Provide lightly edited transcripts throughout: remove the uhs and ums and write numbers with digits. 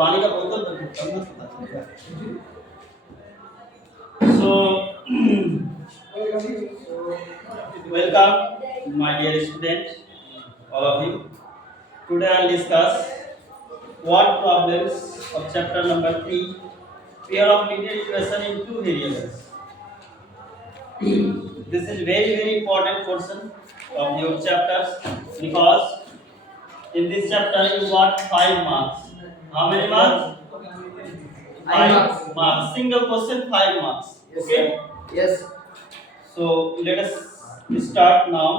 पानी का बोतल तो कम मत पता चलेगा। So welcome my dear students, all of you. Today I'll discuss what problems of chapter number 3, pair of linear equation in two variables. This is very important portion of your chapters because in this chapter you got 5 marks. How many marks? 5 marks. Single question 5 marks. Okay? Yes. So let us start now.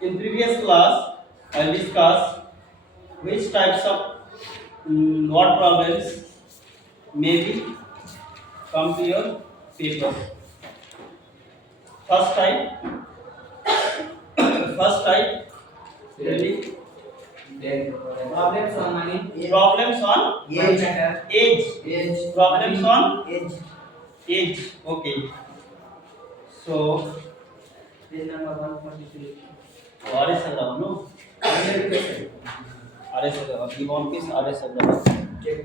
In previous class, I discussed which types of what problems may be come to your paper. First type, really Problems on money. problems on Age. age. Problems on age. Okay. So, Page number 143. RS Agrawan, no? RS Agrawan. The one piece RS Agrawan. Check.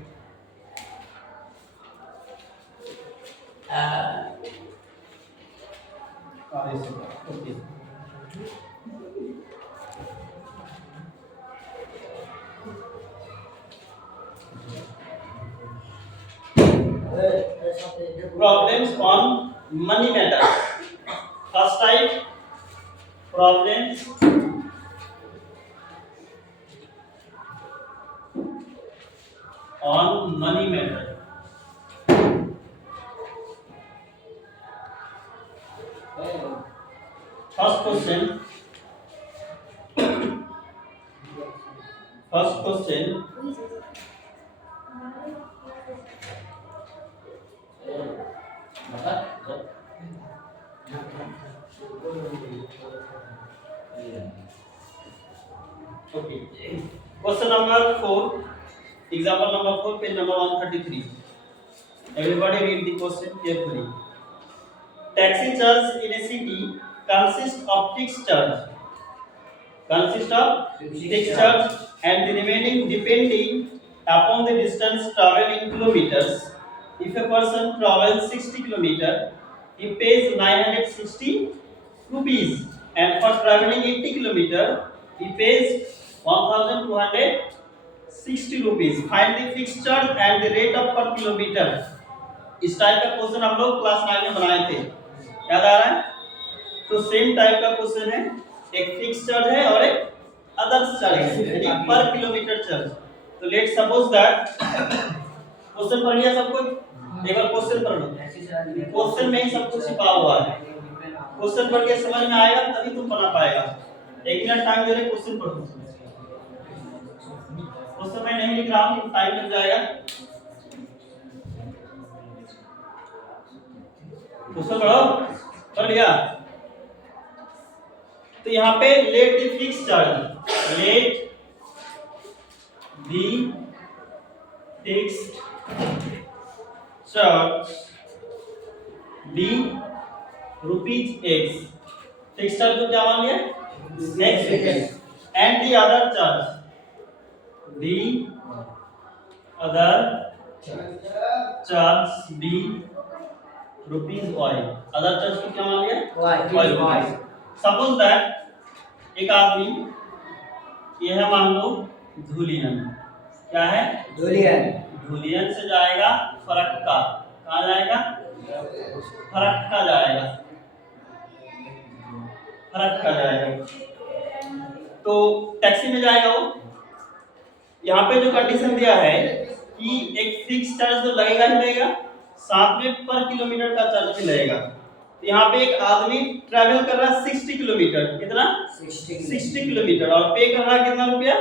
RS Agrawan. Okay. Problems on money matters. First type, problems on money matter. First question. Okay. Question number 4. Example number 4, page number 133. Everybody read the question carefully. Taxi charge in a city consists of fixed charge. And the remaining depending upon the distance traveled in kilometers. If a person travels 60 kilometers, he pays 960 rupees, and for traveling 80 kilometers, he pays 1260 rupees. Find the fixed charge and the rate of per kilometer. इस type का question हम लोग class 9 में बनाए थे, याद आ रहा है? तो सेम टाइप का क्वेश्चन है, एक फिक्स चार्ज है और एक अदर्स चार्ज है, यानी पर किलोमीटर चार्ज। तो लेट सपोज दैट क्वेश्चन पढ़ लिया सबको, एक बार क्वेश्चन पढ़ लो। क्वेश्चन में ही सब कुछ छिपा हुआ है, क्वेश्चन पढ़ के समझ में आएगा तभी तुम बना पाएगा। 1 मिनट टाइम दे रहे, क्वेश्चन पढ़ो। क्वेश्चन मैं नहीं लिख रहा हूँ, टाइम लग जाएगा। क्वेश्चन पढ़ो, पढ़ लिया? तो यहाँ पे let the fix charge, let the fixed charge be rupees X. Fix charge को क्या मान लिया? Next second. And the other charge, the other charge be rupees Y. Other charge को क्या मान लिया? वाई। सपोज दैट एक आदमी, यह है मान लो धुलियन। क्या है? धुलियन से जाएगा फरक्का। कहाँ जाएगा? फरक्का जाएगा। तो टैक्सी में जाएगा वो। यहाँ पे जो कंडीशन दिया है कि एक फिक्स चार्ज तो लगेगा ही लगेगा, साथ में पर किलोमीटर का चार्ज भी लगेगा। तो यहाँ पे एक आदमी ट्रैवल कर रहा है 60 किलोमीटर। कितना? 60 किलोमीटर। और पे कर रहा है कितना रुपया?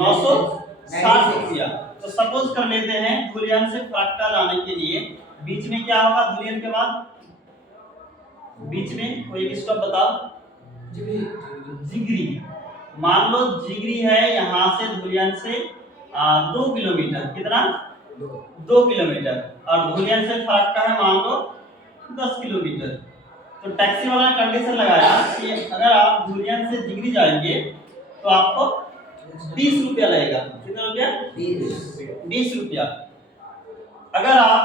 960 रुपया। तो सपोज कर लेते हैं धुलियन से फरक्का जाने के लिए बीच में क्या होगा? धुलियन के बाद बीच में कोई स्टॉप बताओ। जिगरी। मान लो जिगरी है यहाँ से धुलियन से 2 किलोमीटर। कितना? 2 किलोमीटर। और धुलियन से फरक्का है मान लो 10 किलोमीटर। तो टैक्सी वाला ने कंडीशन लगाया कि अगर आप धुलियन से जिगरी जाएंगे तो तो आपको 20 रुपया लगेगा। कितना रुपया? 20 रुपया। अगर आप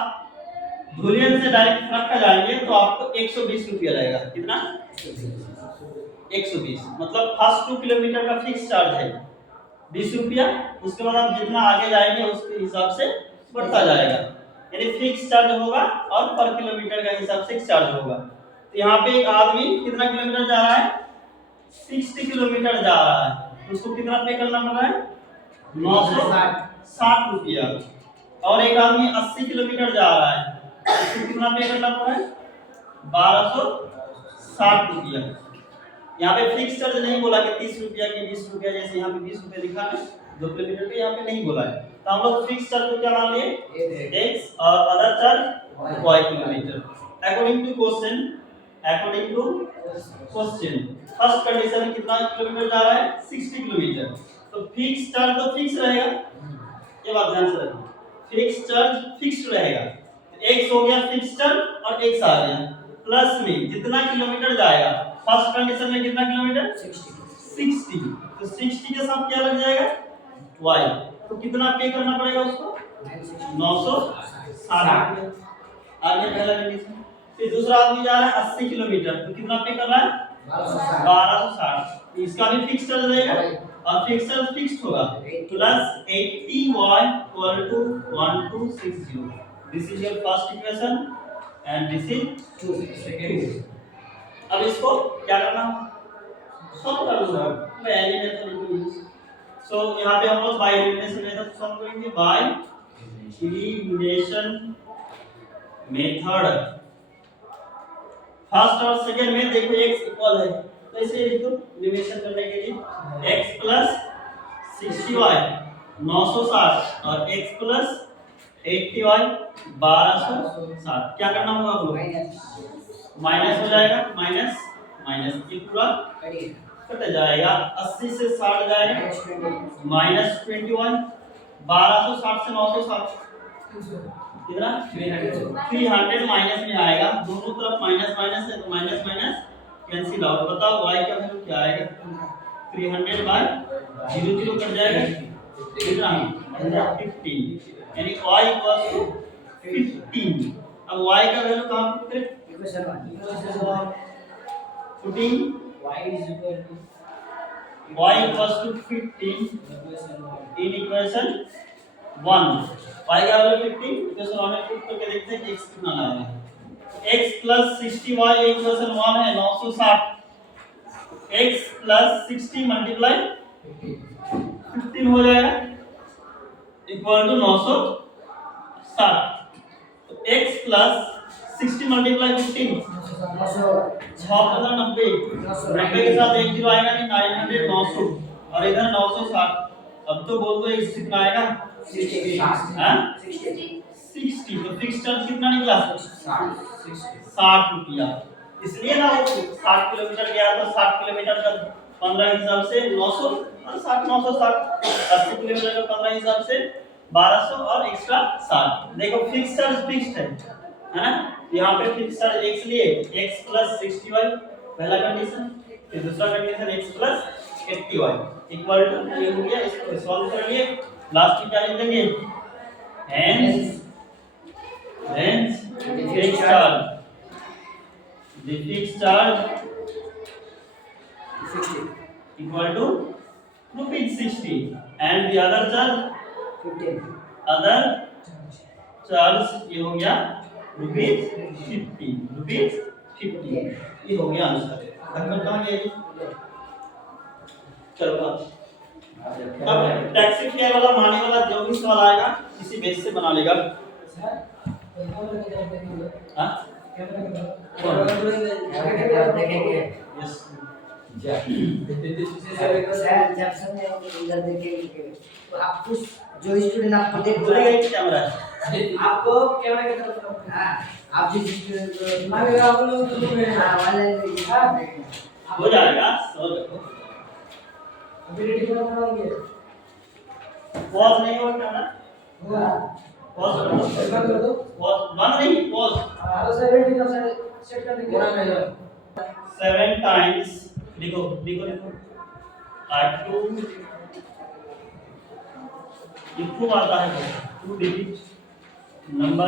धुलियन से डायरेक्ट फरक्का जाएंगे तो आपको 120 रुपया लगेगा। कितना? 120। मतलब फर्स्ट 2 किलोमीटर का फिक्स चार्ज है 20 रुपया। उसके बाद आप जितना आगे जाएंगे उसके हिसाब से बढ़ता जाएगा, यानी फिक्स चार्ज होगा और पर किलोमीटर का हिसाब से चार्ज होगा। तो यहाँ पे एक आदमी कितना किलोमीटर जा रहा है? 60 किलोमीटर जा रहा है, तो उसको कितना पे करना पड़ रहा है? 960 रुपया। और एक आदमी 80 किलोमीटर जा रहा है, उसको कितना पे करना पड़ रहा है? 1260 रुपया। यहाँ पे फिक्स चार्ज नहीं बोला कि 30 रुपया की 20 रुपया, जैसे यहाँ पे 20 रुपया लिखा है 2 किलोमीटर पे, यहाँ पे नहीं बोला है। तो हम लोग फिक्स चार्ज को क्या मान लिए? x और other charge y kilometre. According to question first condition में कितना किलोमीटर जा रहा है? 60 किलोमीटर। तो फिक्स चार्ज तो फिक्स रहेगा, ये बात ध्यान से रखना। फिक्स चार्ज फिक्स्ड रहेगा, x हो गया फिक्स चार्ज और x आ गया प्लस में जितना किलोमीटर जाएगा। फर्स्ट कंडीशन में कितना किलोमीटर? 60। तो 60 के साथ क्या लग जाएगा? y। तो कितना पे करना पड़ेगा उसको? 960। आगे पहला कंडीशन। फिर दूसरा आदमी जा रहा है 80 किलोमीटर, तो कितना पे कर रहा है? 1260। इसका भी फिक्स चार्ज रहेगा और फिक्स चार्ज फिक्स्ड होगा plus 80y = 1260। This is your first equation and this is second. अब इसको क्या करना? सॉल्व कर लो मैं एलिमिनेशन यूज। सो यहां पे हम लोग बाय एलिमिनेशन मेथड सॉल्व करेंगे। बाय एलिमिनेशन मेथड फर्स्ट और सेकंड में देखो x इक्वल है, तो इसे लिख दो एलिमिनेशन करने के लिए। x प्लस 60y 960 और x प्लस 80y 1260। क्या करना होगा आप लोग? माइनस हो जाएगा, माइनस माइनस ये पूरा कट जाएगा। 80 से 60 जाएगा माइनस 21। 1260 से 960 कितना? 300 माइनस में आएगा। दोनों तरफ माइनस माइनस है तो माइनस माइनस कैंसिल आउट। बताओ y का वैल्यू क्या आएगा? 300 बाय 0 0 कट जाएगा कितना? 15, यानी y = 15। अब y का वैल्यू कहां पुट करें? इक्वेशन 1 पुटिंग y = 15 इन इक्वेशन 1। y का वैल्यू 15 इक्वेशन 1 में पुट करके देखते हैं कि x कितना आएगा। x + 60y इक्वेशन 1 है 960। x + 60 × 15 हो जाएगा इक्वल टू 960। तो x + 60 × 15 990। 90 के साथ एक जीरो आएगा नहीं, 900 900 और इधर 960। अब तो बोल दो x कितना आएगा? 60। हां 60। तो फिक्स चार्ज कितना निकला? 60 रुपया। इसलिए ना वो 60 किलोमीटर गया तो 60 किलोमीटर का 15 हिसाब से 900 और 60 960। 80 किलोमीटर का 15 हिसाब से 1200 और एक्स्ट्रा 60। देखो फिक्स चार्ज फिक्स्ड है ना। यहाँ पे फिक्स चार्ज x लिए x + 60y पहला कंडीशन। फिर दूसरा condition x + 80y equal to ये हो गया। इसको सॉल्व कर लिए। लास्ट में क्या लिख देंगे? Hence fix charge the fixed charge equal to ₹60 and the other charge 15। other charge ये हो गया ₹50। ये हो गया आंसर। नंबर कहाँ गया? चलो अब टैक्सी फेयर वाला माने वाला जो भी सवाल आएगा इसी बेस से बना लेगा। हाँ यस जब समय इधर देखेंगे तो आप कुछ जो स्टूडेंट आपको देख कैमरा आपको कैमरा की तरफ हां आप जिस स्टूडेंट मांगेगा आप लोग हां वाले हो जाएगा। सॉल्व करो अभी रेडी कराएंगे। पॉज नहीं हो कैमरा हुआ पॉज कर दो पॉज बंद नहीं पॉज। तो 70 का सेट कर देंगे पूरा में 7 टाइम्स लिखो लिखो लिखो R2 इक्वल आता है 2 digit number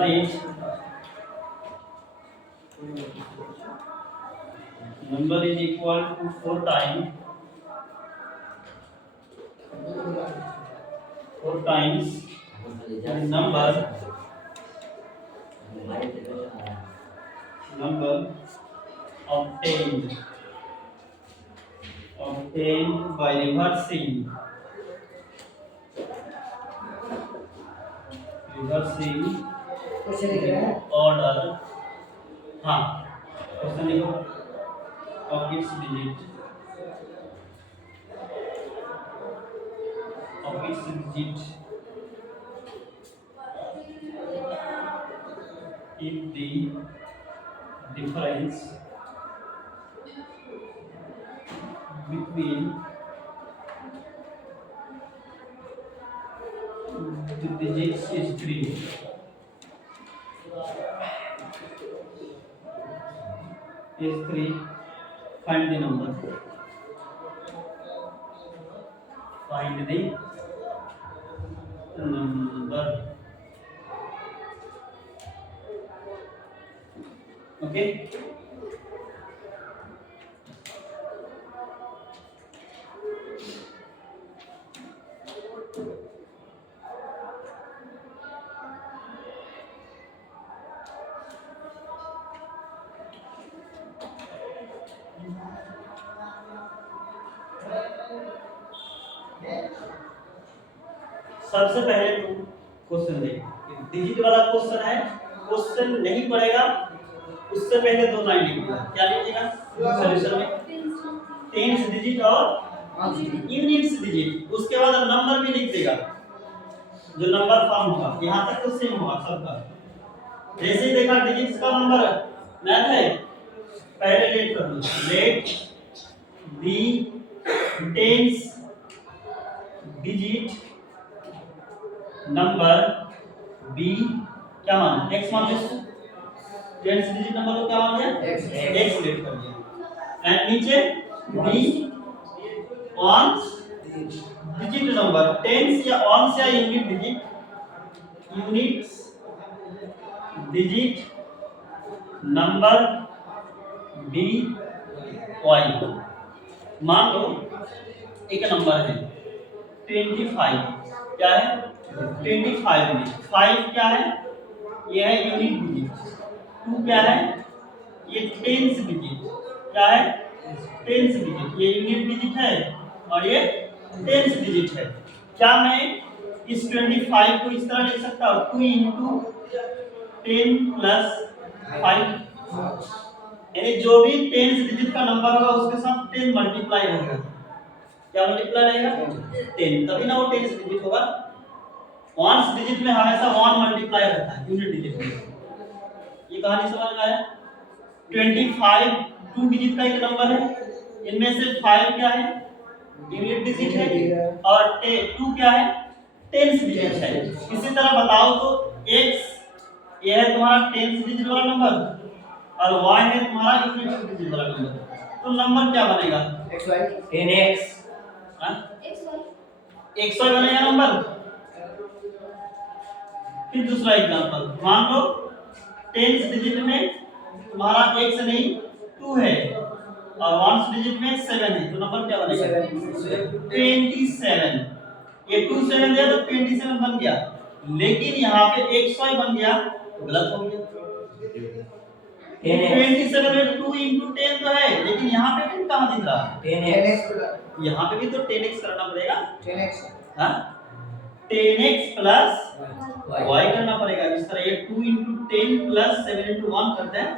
is equal to 4 times number obtained by reversing question लिख रहे हैं order हाँ क्वेश्चन लिखो of its digit if the difference between the digits is 3. Find the number. Okay. सबसे पहले तुम क्वेश्चन देख, डिजिट वाला क्वेश्चन है, क्वेश्चन नहीं पड़ेगा उससे पहले 2 लाइन लिखिएगा। क्या लिखिएगा सॉल्यूशन में? टेंस डिजिट और यूनिट्स डिजिट, उसके बाद नंबर भी लिख देगा जो नंबर फॉर्म होगा। यहाँ तक तो सेम होगा सबका। जैसे ही देखा डिजिट्स का नंबर मैथ है, पहले लेट कर लो, let the tens digit number be क्या मान x मान लिया, टेंस डिजिट नंबर को क्या मान लिया x लेट कर दिया, एंड नीचे be on digit number tens या ऑन या unit digit number be Y. मान लो एक नंबर है 25, क्या है 25 में 5 क्या है, ये है यूनिट डिजिट, 2 क्या है, ये टेंस डिजिट, क्या है टेंस डिजिट, ये यूनिट डिजिट है और ये टेंस डिजिट है। क्या मैं इस 25 को इस तरह लिख सकता हूँ 2 × 10 + 5, यानी जो भी टेंस डिजिट का नंबर होगा उसके साथ 10 मल्टीप्लाई होगा। क्या मल्टीप्लाई रहेगा 10, तभी ना वो टेंस डिजिट होगा। वंस डिजिट में हमेशा 1 मल्टीप्लाई रहता है यूनिट डिजिट में। ये कहानी समझ में आया? 25 2 डिजिट का एक नंबर है, इनमें से 5 क्या है यूनिट डिजिट है और 2 क्या है टेंस डिजिट है। इसी तरह बताओ तो x ये है तुम्हारा टेंस डिजिट वाला नंबर और y है तुम्हारा यूनिट डिजिट वाला नंबर, तो नंबर क्या बनेगा xy 10x, हां xy बनेगा नंबर। फिर दूसरा एग्जांपल मान लो टेंस डिजिट में तुम्हारा x नहीं 2 है और वंस डिजिट में 7 है, तो नंबर क्या बनेगा 27। ये 2 7 दिया तो 27 बन गया, लेकिन यहाँ पे xy बन गया तो गलत हो गया। 27 में 2 × 10 तो है, लेकिन यहाँ पे 10 कहाँ दिख रहा है 10x यहाँ पे भी तो 10x करना पड़ेगा, 10x हाँ 10x प्लस y करना पड़ेगा। जिस तरह ये 2 × 10 + 7 × 1 करते हैं,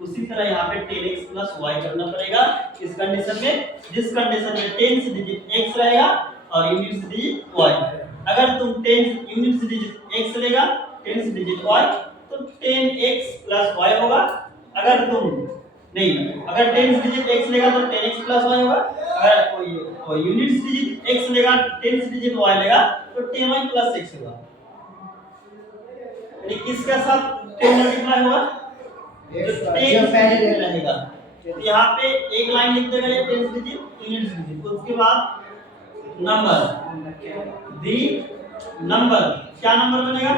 उसी तरह यहाँ पे 10x + y करना पड़ेगा। इस कंडीशन में, जिस कंडीशन में टेंस डिजिट x रहेगा और यूनिट्स डिजिट y। अगर तुम यूनिट्स डिजिट x लेगा टेंस डिजिट y तो 10x + y होगा। अगर टेंस डिजिट x लेगा तो 10x + y होगा। अगर कोई यूनिट्स डिजिट x लेगा टेंस डिजिट y लेगा तो 10y + x होगा। यानी किसके साथ 10 मल्टीप्लाई होगा जो पहले रहेगा। तो यहाँ पे एक लाइन लिख देगा ये टेंस डिजिट यूनिट्स डिजिट, उसके बाद नंबर दी नंबर क्या नंबर बनेगा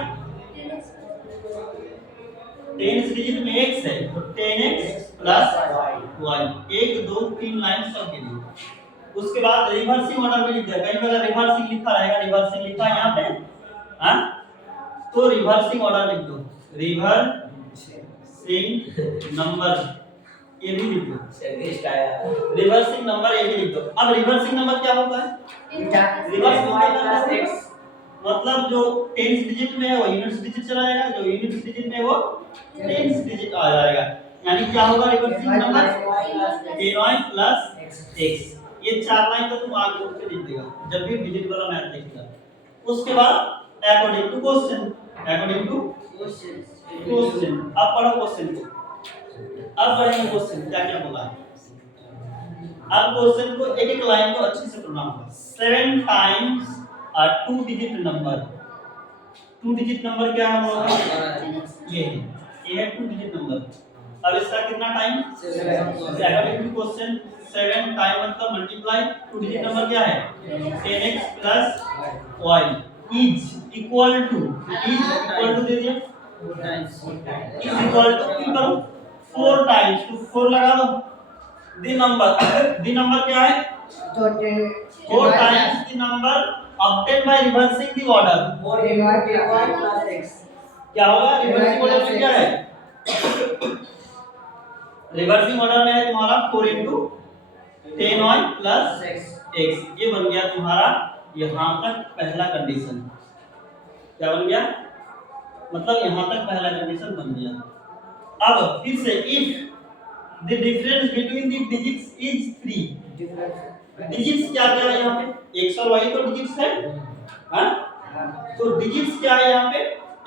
10 डिजिट में x है तो 10x प्लस y 1 2 3 लाइन सब के लिए उसके बाद रिवर्सिंग ऑर्डर में लिख दिया कहीं अगर रिवर्सिंग लिखा रहेगा रिवर्सिंग लिखा है यहाँ पे हाँ तो रिवर्सिंग ऑर्डर लिख दो रिवर्सिंग नंबर ये भी लिख दो रिवर्सिंग नंबर ये भी लिख दो अब रिवर्सिंग नंबर क्या होता है रिवर्स नंबर मतलब जो 10 डिजिट में है वो यूनिट्स डिजिट चला जाएगा जो यूनिट्स डिजिट में है वो 10 डिजिट आ जाएगा यानी क्या होगा reversing number a0 plus x ये चार लाइन तो तुम आगे उठ के लिख देगा जब भी डिजिट वाला मैथ लिखेगा उसके बाद अकॉर्डिंग टू क्वेश्चन अब पढ़ो क्वेश्चन को अब पढ़ेंगे क्वेश्चन क्या क्या बोला है अब क्वेश्चन को एक एक लाइन को अच्छे से पढ़ना होगा 7 times a 2 digit number 2 digit number क्या है हमारा ये है 2 डिजिट नंबर अब इसका कितना time according to question 7 time मतलब मल्टीप्लाई 2 डिजिट नंबर क्या है 10x plus y is equal to दे दिया इज इक्वल टू क्यों करो 4 टाइम्स तो 4 लगा दो द नंबर क्या है 4 times the number obtained by reversing the order 4 plus x क्या होगा रिवर्सिंग ऑर्डर में क्या है रिवर्सिंग ऑर्डर में है तुम्हारा 4 into 10y plus x ये बन गया तुम्हारा यहां तक पहला कंडीशन क्या बन गया मतलब यहां तक पहला कंडीशन बन गया अब फिर से if the difference between the digits is 3 digits क्या क्या है यहाँ पे x और y तो डिजिट्स है हाँ तो डिजिट्स क्या है यहाँ पे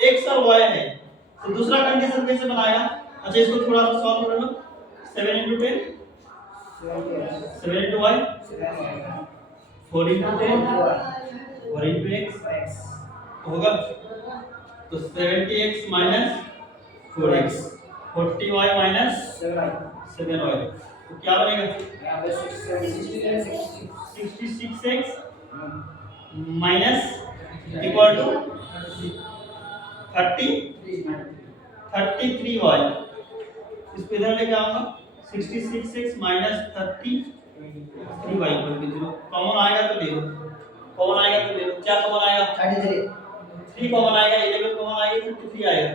x और y है तो दूसरा कंडीशन कैसे बनाएगा अच्छा इसको थोड़ा सा सॉल्व कर लो 7 into 10 7 into y 4 into 10 4 into x होगा तो 70x minus 4x 40y minus 7y तो क्या बनेगा 66x minus equal to 33y इसको इधर लेके आऊंगा 66x minus 33y equal to 0 common आएगा तो ले लो क्या कॉमन आएगा 3 कॉमन आएगा 11 कॉमन आएगा 33 आएगा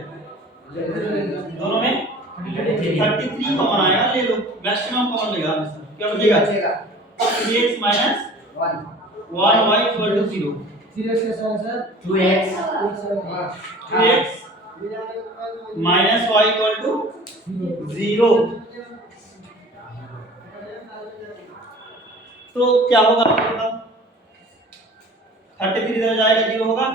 दोनों में 33 कॉमन आएगा ले लो मैक्सिमम कॉमन लेगा क्या बचेगा 3x minus 1y equal to 0 2x minus y equal to 0 तो क्या होगा 33 इधर जाएगा 0 होगा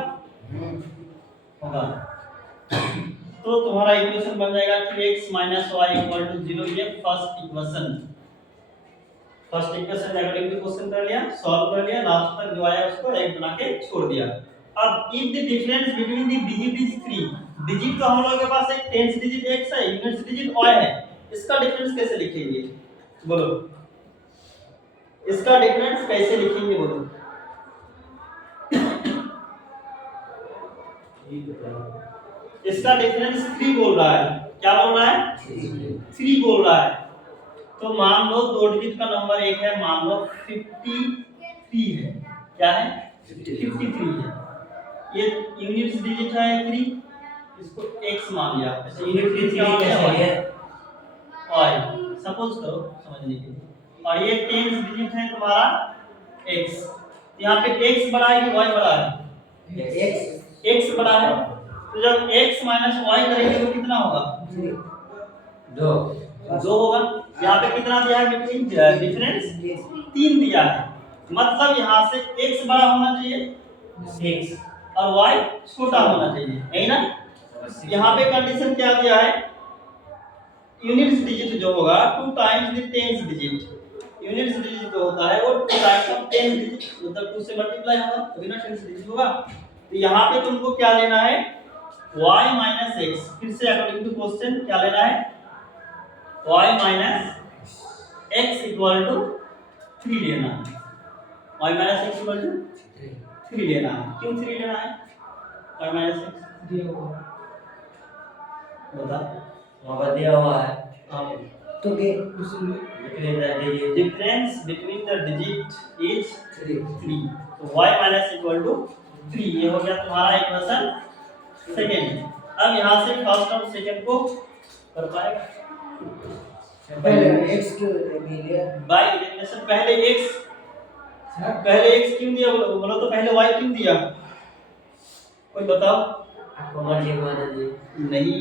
तो तुम्हारा इक्वेशन बन जाएगा 2x minus y equal to 0 ये first equation according to question कर लिया सॉल्व कर लिया लास्ट तक जो आया उसको एक बना के छोड़ दिया अब if the difference between the digit is 3 digit तो हम लोगों के पास एक 10th डिजिट x है यूनिट्स डिजिट y है इसका डिफरेंस कैसे लिखेंगे बोलो इसका डिफरेंस कैसे लिखेंगे बोलो इसका डिफरेंस 3 बोल रहा है क्या बोल रहा है 3 बोल रहा है तो मान लो 2 डिजिट का नंबर एक है मान लो 53 है क्या है 53 है ये यूनिट्स डिजिट है 3 इसको x मान लिया ऐसे यूनिट डिजिट क्या है y सपोज करो समझने के लिए और ये 10 डिजिट है तुम्हारा x यहाँ पे x बड़ा है कि y बड़ा है x बड़ा है तो जब x माइनस y करेंगे तो कितना होगा 2 होगा यहाँ पे कितना दिया है बिटवीन डिफरेंस 3 दिया है मतलब यहाँ से x बड़ा होना चाहिए x और y छोटा होना चाहिए है ना यहाँ पे कंडीशन क्या दिया है यूनिट्स डिजिट जो होगा 2 times the 10th digit units digit जो होता है वो 2 टाइम्स ऑफ 10 डिजिट मतलब 2 से मल्टीप्लाई होगा तभी ना 10th डिजिट होगा तो यहाँ पे तुमको क्या लेना है y minus x फिर से अकॉर्डिंग टू क्वेश्चन क्या लेना है y minus x equal to 3 लेना है y minus X equal to 3 लेना है। क्यों 3 लेना है? y माइनस एक्स दिया हुआ बता। वहाँ दिया हुआ है हाँ तो के difference between the digit is 3 3, तो y माइनस इक्वल टू 3, ये हो गया तुम्हारा इक्वेशन सेकेंड। अब यहाँ से फर्स्ट और सेकेंड को कर पाएगा पहले x क्यों लिया बाय एलिमिनेशन। पहले x क्यों दिया बोलो तो पहले y क्यों दिया? कोई बताओ। आपको मर्जी माना जी। नहीं,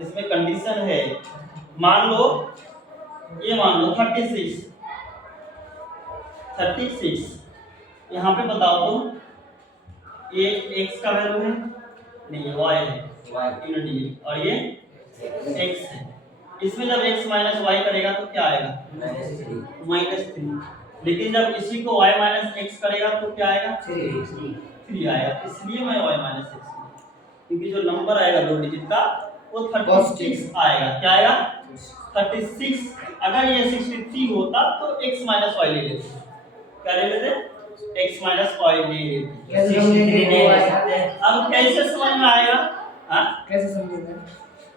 इसमें कंडीशन है। मान लो ये मान लो 36 यहाँ पे बताओ तो ये x का वैल्यू है नहीं, ये y है, y और ये x है। इसमें जब x माइनस y करेगा तो क्या आएगा? -3। लेकिन जब इसी को y माइनस x करेगा तो क्या आएगा? 3 आएगा। इसलिए मैं y माइनस x, क्योंकि जो नंबर आएगा 2 डिजिट का वो 36 आएगा। क्या आएगा? 36। अगर ये 63 होता तो x माइनस y ले लेते। क्या ले लेते? x माइनस y ले लेते। अब कैसे समझ में आएगा? हाँ कैसे समझेंगे?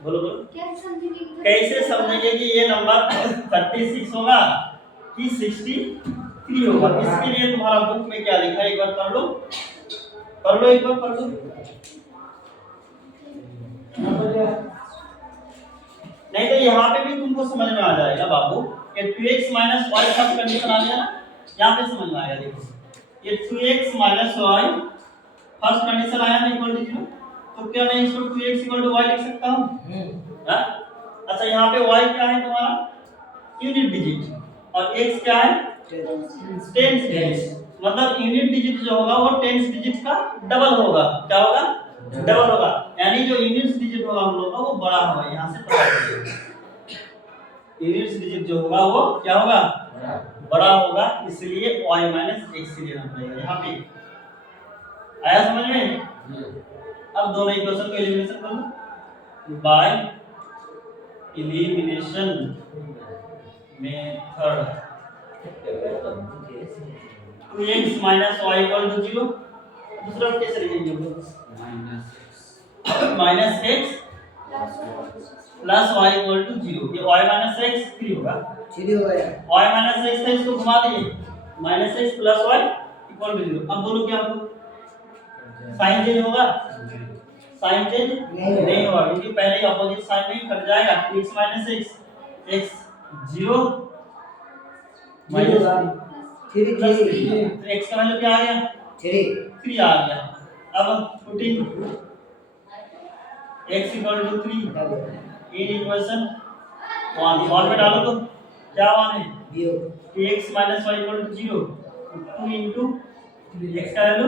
बोलो कैसे समझेंगे कि ये नंबर 36 होगा कि 63 होगा? इसके लिए तुम्हारा बुक में क्या लिखा है एक बार पढ़ लो, एक बार पढ़ लो। नहीं तो यहाँ पे भी तुमको समझ में आ जाएगा बाबू कि 2x minus y first condition आ गया ना, यहाँ पे समझ में आएगा। देखो ये 2x minus y first condition आया ना इक्वल टू 0, तो क्या मैं इसको 2x इक्वल टू y लिख सकता हूँ? अच्छा यहाँ पे y क्या है तुम्हारा? यूनिट डिजिट और x क्या है? Tens digit. मतलब यूनिट डिजिट जो होगा वो टेंस डिजिट का डबल होगा। क्या होगा? डबल होगा। यानी जो यूनिट डिजिट होगा हम लोग का वो बड़ा होगा। यहाँ से पता चलेगा यूनिट डिजिट जो होगा वो क्या होगा? बड़ा होगा। इसलिए y माइनस x लेना पड़ेगा। यहाँ पे आया समझ में? अब दोनों इक्वेशन को एलिमिनेशन कर लो by elimination method. 2x minus y equal to 0। दूसरा कैसे लिखेंगे? Minus x plus y equal to 0। ये y माइनस x 3 होगा। 3 हो गया। y माइनस x था, इसको घुमा दिए minus x plus y equal to 0। अब बोलो क्या होगा? साइन चेंज होगा? साइन चेंज नहीं होगा, क्योंकि पहले ही अपोजिट साइन में कट जाएगा। x minus x 0 minus 3 plus 3, तो x का वैल्यू क्या आ गया? 3 आ गया। अब putting x equal to 3 in equation 1 में डालो तो क्या मान है? x minus y equal to 0, 2 into x का value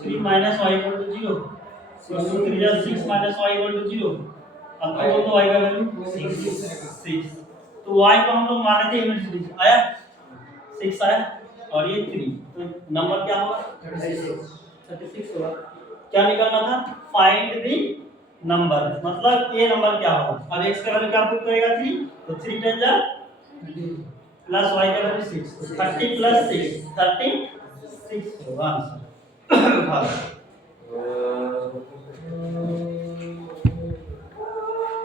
3 minus y equal to 0, 6 minus y equal to 0। अब तो y का वैल्यू 6। तो y को हम लोग माने थे यूनिट डिजिट, आया 6 आया और ये 3, तो नंबर क्या होगा? 36 होगा। क्या निकालना था? फाइंड द नंबर, मतलब ये नंबर क्या होगा? अब x का वैल्यू क्या पुट करेगा? 3, तो 3 10 जा प्लस y का वैल्यू 6, 30 प्लस 6 36 होगा answer.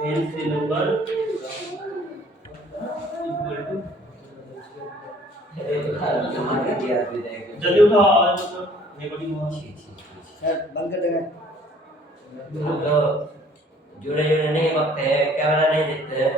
hence the number equal to जल्दी उठाओ आवाज रिकॉर्डिंग हो। सर बंद कर देना। हम लोग जुड़े नहीं वक्त है, कैमरा नहीं देखते हैं।